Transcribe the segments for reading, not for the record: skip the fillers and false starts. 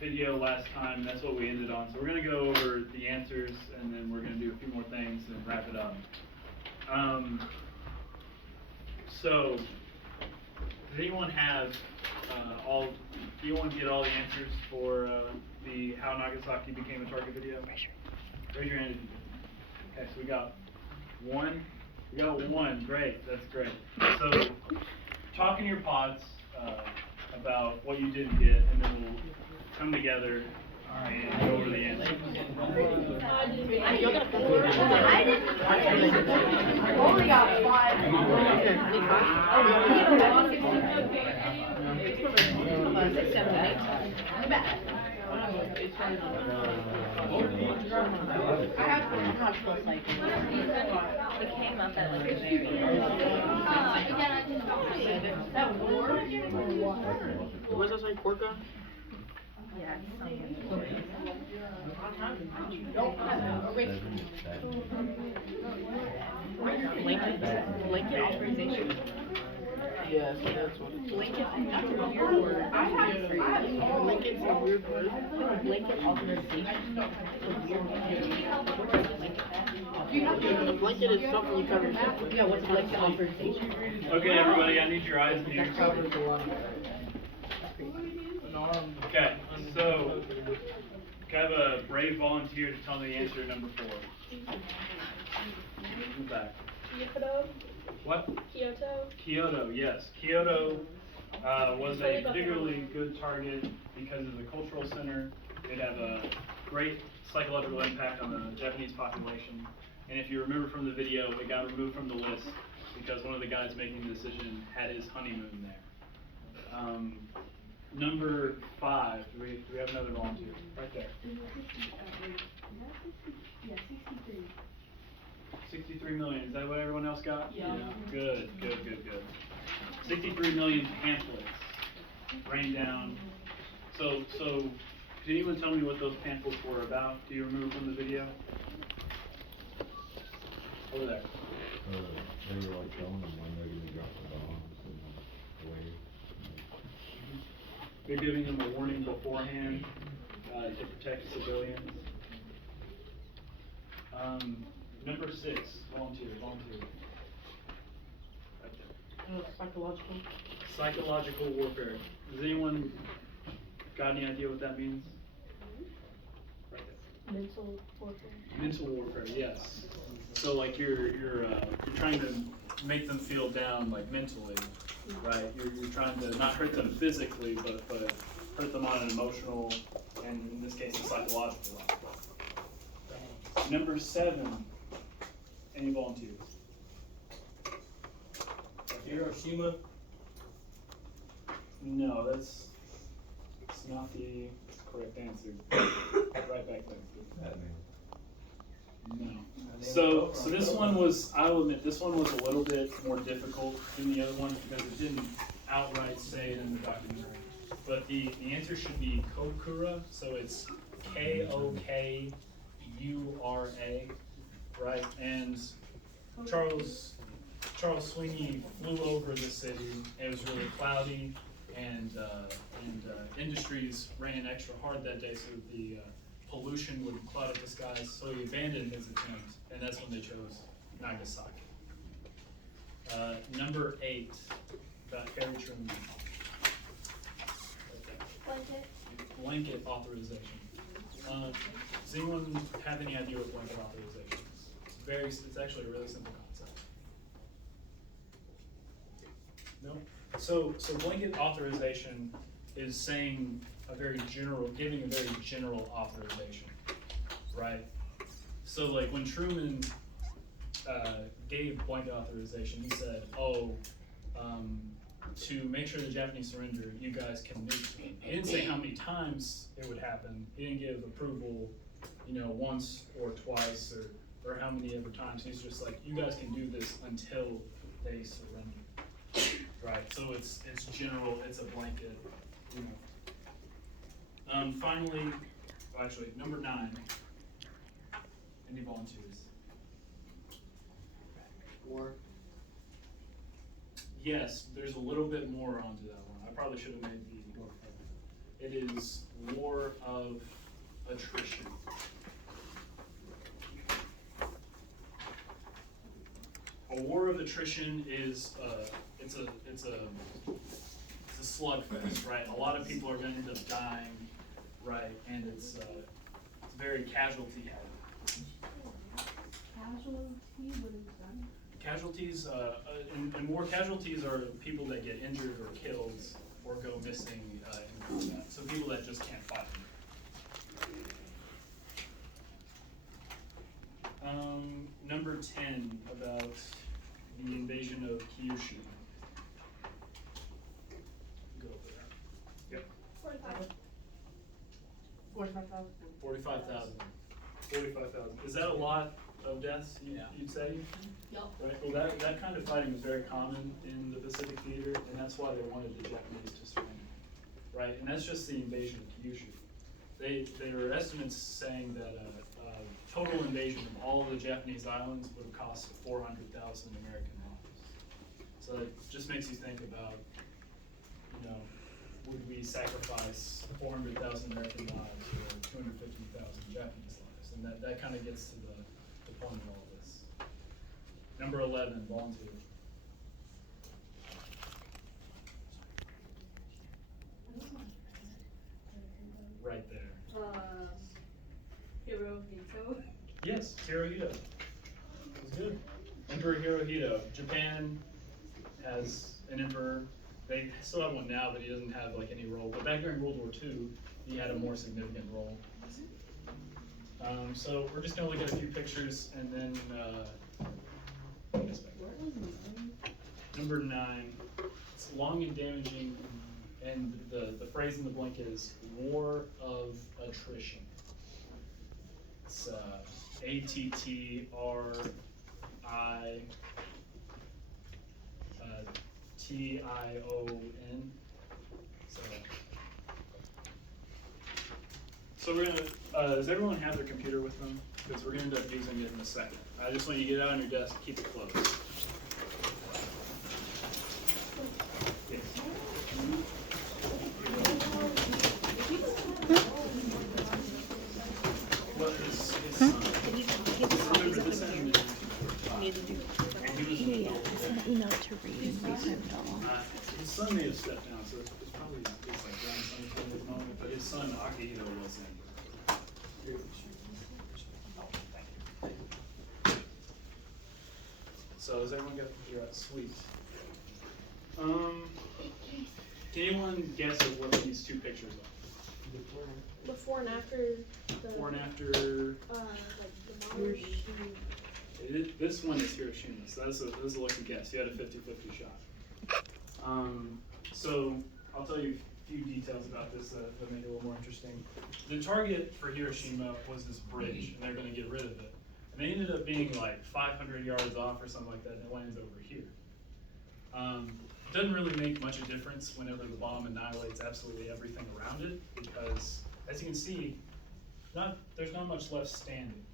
video last time, that's what we ended on. So we're gonna go over the answers, and then we're gonna do a few more things and wrap it up. So, does anyone have do you want to get all the answers for the How Nagasaki Became a Target video? Raise your hand if you do. Okay, so we got one. We got one. Great, that's great. So, talk in your pods about what you didn't get, and then we'll come together and go over the answers. Only got 5. It came up at like What's that say, Corca? yeah, blanket authorization. Yes, that's what it's. Blanket, that's a weird word. Lincoln's a weird word. No, blanket authorization. Blanket is something you cover yourself with. Yeah, what's blanket authorization? Okay, everybody, I need your eyes and ears. That covers a lot of Okay, so can I have a brave volunteer to tell me the answer to number 4? In the back. Kyoto. What? Kyoto. Kyoto, yes. Kyoto was a particularly good target because of the cultural center. It had a great psychological impact on the Japanese population. And if you remember from the video, it got removed from the list because one of the guys making the decision had his honeymoon there. Number 5, do we have another volunteer? Right there. 63 million, is that what everyone else got? Yeah. Good. 63 million pamphlets rained down. So, can anyone tell me what those pamphlets were about? Do you remember from the video? Over there. They were like telling them when they're gonna drop the bombs and away. They're giving them a warning beforehand to protect civilians. Number 6, volunteer. Right there. psychological. Psychological warfare. Does anyone got any idea what that means? Right there. Mental warfare. Mental warfare, yes. So like you're trying to make them feel down like mentally, right? You're trying to not hurt them physically, but hurt them on an emotional and in this case a psychological level. Number 7, any volunteers? Hiroshima. No, it's not the correct answer. Right back there. That man. No. So this one was, I will admit, this one was a little bit more difficult than the other ones because it didn't outright say it in the documentary. But the answer should be Kokura, so it's Kokura, right? And Charles Sweeney flew over the city. It was really cloudy, and industries ran extra hard that day, so the pollution would cloud up the skies. So he abandoned his attempt, and that's when they chose Nagasaki. Number 8, Harry Truman. Blanket authorization. Does anyone have any idea what blanket authorization is? It's actually a really simple concept. No? So blanket authorization is saying giving a very general authorization, right? So like when Truman gave blanket authorization, he said, to make sure the Japanese surrender, you guys can nuke me. He didn't say how many times it would happen. He didn't give approval, once or twice or how many other times. He's just like, you guys can do this until they surrender. Right, so it's general, it's a blanket, Finally, actually, number 9. Any volunteers? War. Yes, there's a little bit more onto that one. I probably should have made the. It is war of attrition. A war of attrition is it's a slugfest, right? A lot of people are going to end up dying, right? And it's very casualty heavy. Casualty, what is that? Casualties, in war, casualties are people that get injured or killed or go missing in combat. So people that just can't fight. Number 10, about the invasion of Kyushu. Go over there. Yep. 45. 45,000. 45,000. 45,000. Is that a lot of deaths, you'd say? Yep. Right, well, that kind of fighting was very common in the Pacific Theater, and that's why they wanted the Japanese to surrender, right? And that's just the invasion of Kyushu. There were estimates saying that total invasion of all of the Japanese islands would have cost 400,000 American lives. So it just makes you think about, would we sacrifice 400,000 American lives or 250,000 Japanese lives? And that kind of gets to the point of all this. Number 11, volunteer. Right there. Hirohito. Yes, Hirohito. That was good. Emperor Hirohito. Japan has an emperor. They still have one now, but he doesn't have like any role. But back during World War II, he had a more significant role. So we're just gonna look at a few pictures and then number 9. It's long and damaging, and the phrase in the blank is war of attrition. It's ATTRI TION. So we're gonna, does everyone have their computer with them? Because we're gonna end up using it in a second. I just want you to get it out on your desk, keep it closed. Yes. What is his son? Remember this thing that and he was Email to read. his son may have stepped down, so it's probably his like grandson or something at the moment, but his son Akihito was in. So has everyone got your sweet? Can anyone guess at what these two pictures are? Before and after the. Before and after. Like the bombers. This one is Hiroshima, so that's a lucky guess. You had a 50-50 shot. So I'll tell you a few details about this that make it a little more interesting. The target for Hiroshima was this bridge, and they're going to get rid of it. And they ended up being like 500 yards off or something like that, and it lands over here. Doesn't really make much of a difference whenever the bomb annihilates absolutely everything around it, because as you can see, there's not much left standing.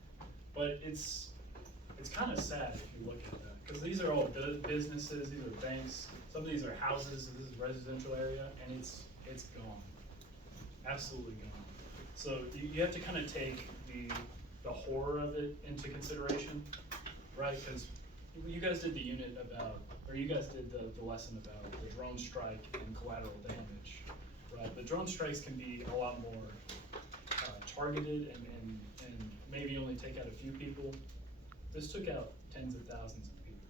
But it's kind of sad if you look at that, because these are all businesses, these are banks, some of these are houses, this is a residential area, and it's gone, absolutely gone. So you have to kind of take the horror of it into consideration, right? Because you guys did the unit about, or you guys did the lesson about the drone strike and collateral damage, right? The drone strikes can be a lot more targeted and maybe only take out a few people. This took out tens of thousands of people.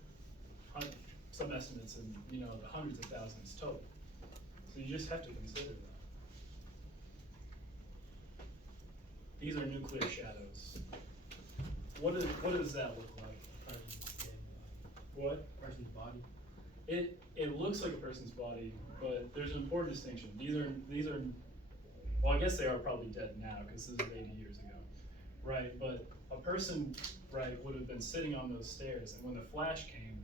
Some estimates in the hundreds of thousands total. So you just have to consider that. These are nuclear shadows. What does that look like? What? Person's body. It looks like a person's body, but there's an important distinction. These are well, I guess they are probably dead now because this is 80 years ago, right? But a person, right, would have been sitting on those stairs, and when the flash came,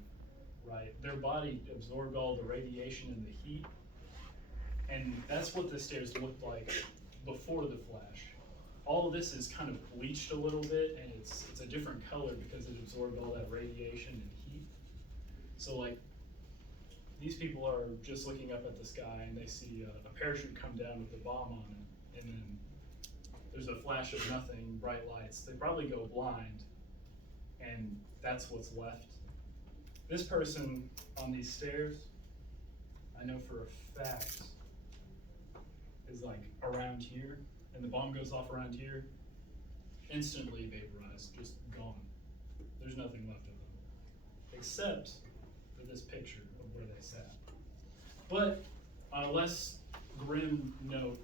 right, their body absorbed all the radiation and the heat, and that's what the stairs looked like before the flash. All of this is kind of bleached a little bit, and it's a different color because it absorbed all that radiation and heat. So like, these people are just looking up at the sky and they see a parachute come down with a bomb on it, and then flash of nothing, bright lights, they probably go blind, and that's what's left. This person on these stairs, I know for a fact, is like around here, and the bomb goes off around here, instantly vaporized, just gone. There's nothing left of them, except for this picture of where they sat. But on a less grim note,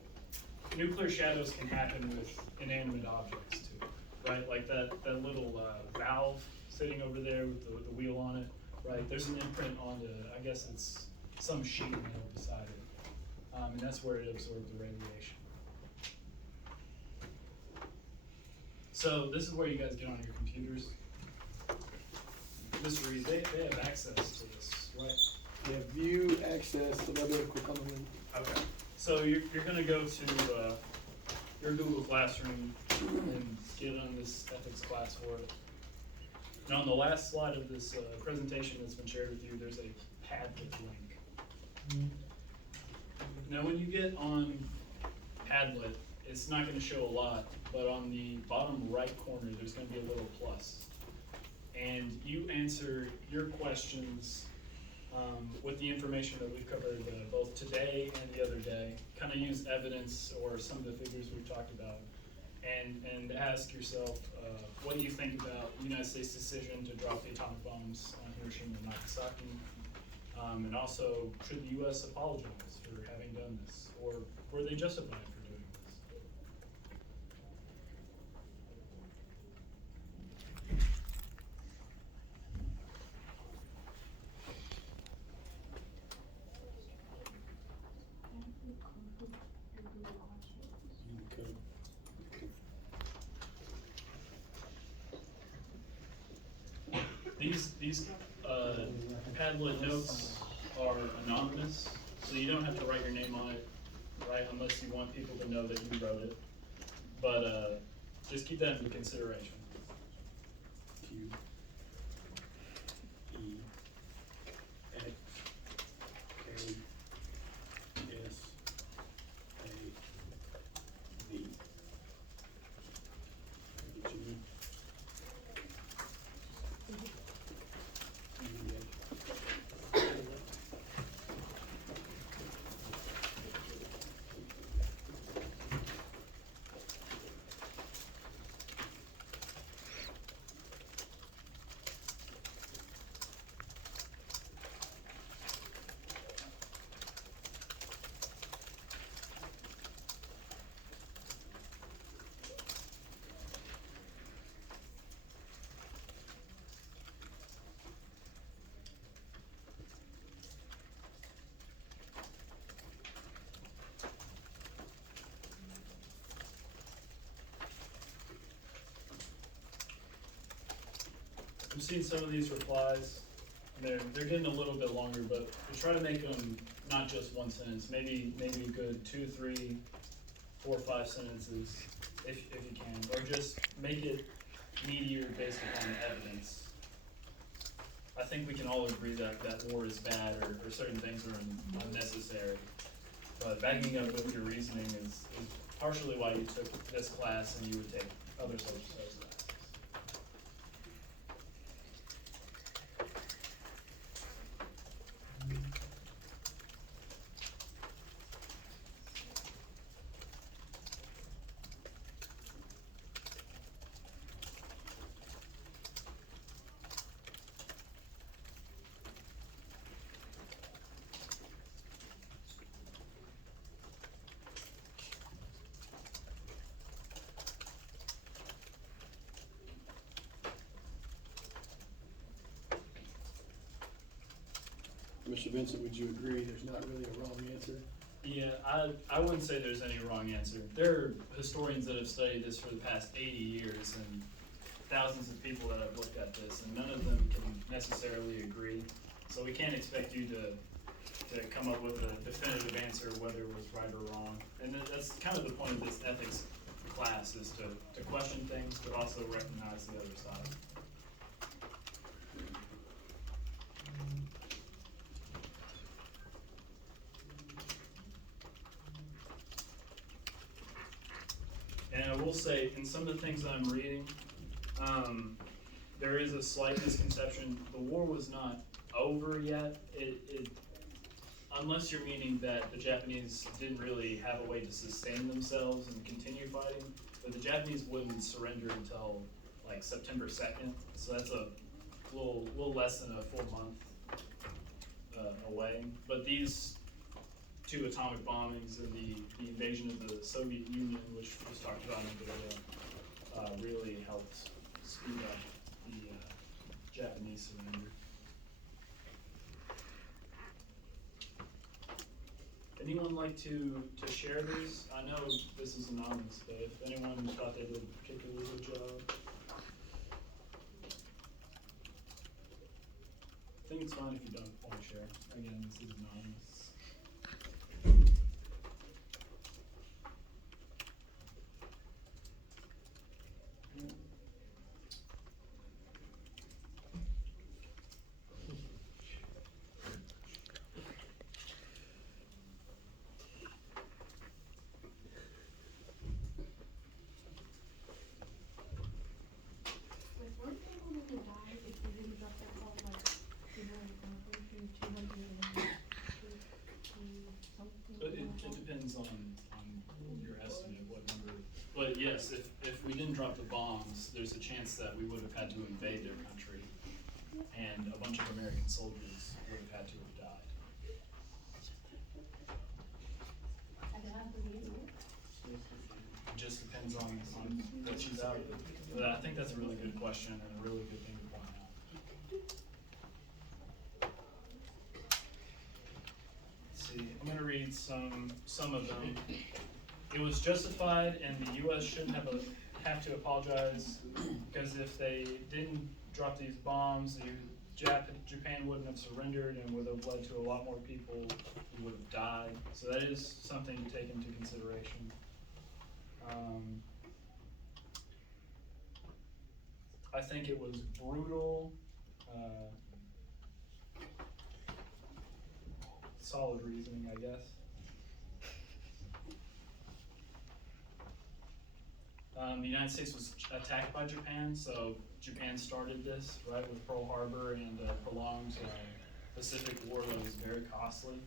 nuclear shadows can happen with inanimate objects too, right? Like that little valve sitting over there with the wheel on it, right? There's an imprint on I guess it's some sheet metal beside it, and that's where it absorbed the radiation. So this is where you guys get on your computers. Mr. Reed, they have access to this, right? Yeah, view, access, so they'll be able to click on the link. Okay. So you're gonna go to your Google Classroom and get on this ethics class for it. And on the last slide of this presentation that's been shared with you, there's a Padlet link. Now when you get on Padlet, it's not gonna show a lot, but on the bottom right corner, there's gonna be a little plus. And you answer your questions with the information that we've covered both today and the other day. Kind of use evidence or some of the figures we've talked about, and ask yourself what you think about the United States' decision to drop the atomic bombs on Hiroshima and Nagasaki, and also should the U.S. apologize for having done this, or were they justified for doing this? These Padlet notes are anonymous, so you don't have to write your name on it, right, unless you want people to know that you wrote it. But just keep that into consideration. Q, E, X, K, S, A, V, G, E, I've seen some of these replies, and they're getting a little bit longer, but we try to make them not just one sentence, maybe a good 2, 3, 4, 5 sentences, if you can, or just make it meatier based upon evidence. I think we can all agree that war is bad, or certain things are unnecessary, but backing up with your reasoning is partially why you took this class and you would take other social studies classes. Mr. Vincent, would you agree there's not really a wrong answer? Yeah, I wouldn't say there's any wrong answer. There are historians that have studied this for the past 80 years and thousands of people that have looked at this, and none of them can necessarily agree. So we can't expect you to come up with a definitive answer whether it was right or wrong. And that's kind of the point of this ethics class, is to question things but also recognize the other side. And I will say, in some of the things that I'm reading, there is a slight misconception. The war was not over yet. Unless you're meaning that the Japanese didn't really have a way to sustain themselves and continue fighting, but the Japanese wouldn't surrender until like September 2nd, so that's a little less than a full month away. But these two atomic bombings and the invasion of the Soviet Union, which was talked about in the video, really helped speed up the Japanese surrender. Anyone like to share these? I know this is anonymous, but if anyone thought they did a particularly good job. I think it's fine if you don't want to share. Again, this is anonymous. Like, weren't they going to die if they didn't drop that bomb, like, 200 something? But it depends on your estimate of what number. But yes, if we didn't drop the bombs, there's a chance that we would have had to invade their country, and a bunch of American soldiers would have had to have died. It just depends on what she's out of it. But I think that's a really good question and a really good thing to point out. Let's see, I'm gonna read some of them. It was justified, and the U.S. shouldn't have to apologize, because if they didn't drop these bombs, Japan wouldn't have surrendered and would have led to a lot more people who would have died. So that is something to take into consideration. I think it was brutal. Solid reasoning, I guess. The United States was attacked by Japan, so Japan started this, right, with Pearl Harbor and a prolonged Pacific War that was very costly.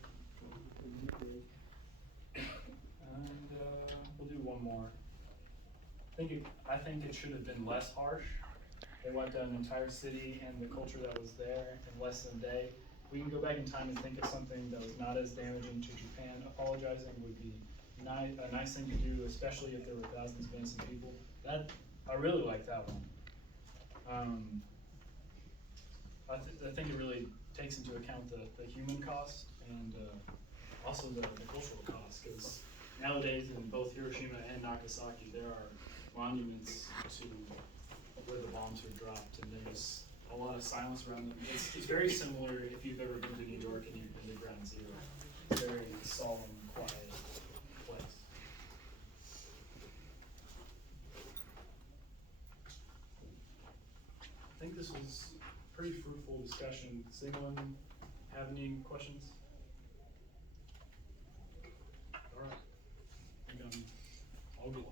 And we'll do one more. I think it should have been less harsh. They wiped out an entire city and the culture that was there in less than a day. We can go back in time and think of something that was not as damaging to Japan. Apologizing would be a nice thing to do, especially if there were thousands of innocent people. I really like that one. I think it really takes into account the human cost and also the cultural cost, because nowadays in both Hiroshima and Nagasaki there are monuments to where the bombs were dropped, and there's a lot of silence around them. It's very similar if you've ever been to New York and you've been to Ground Zero. It's a very solemn, quiet place. I think this was a pretty fruitful discussion. Does anyone have any questions? All right. I think I'm all good.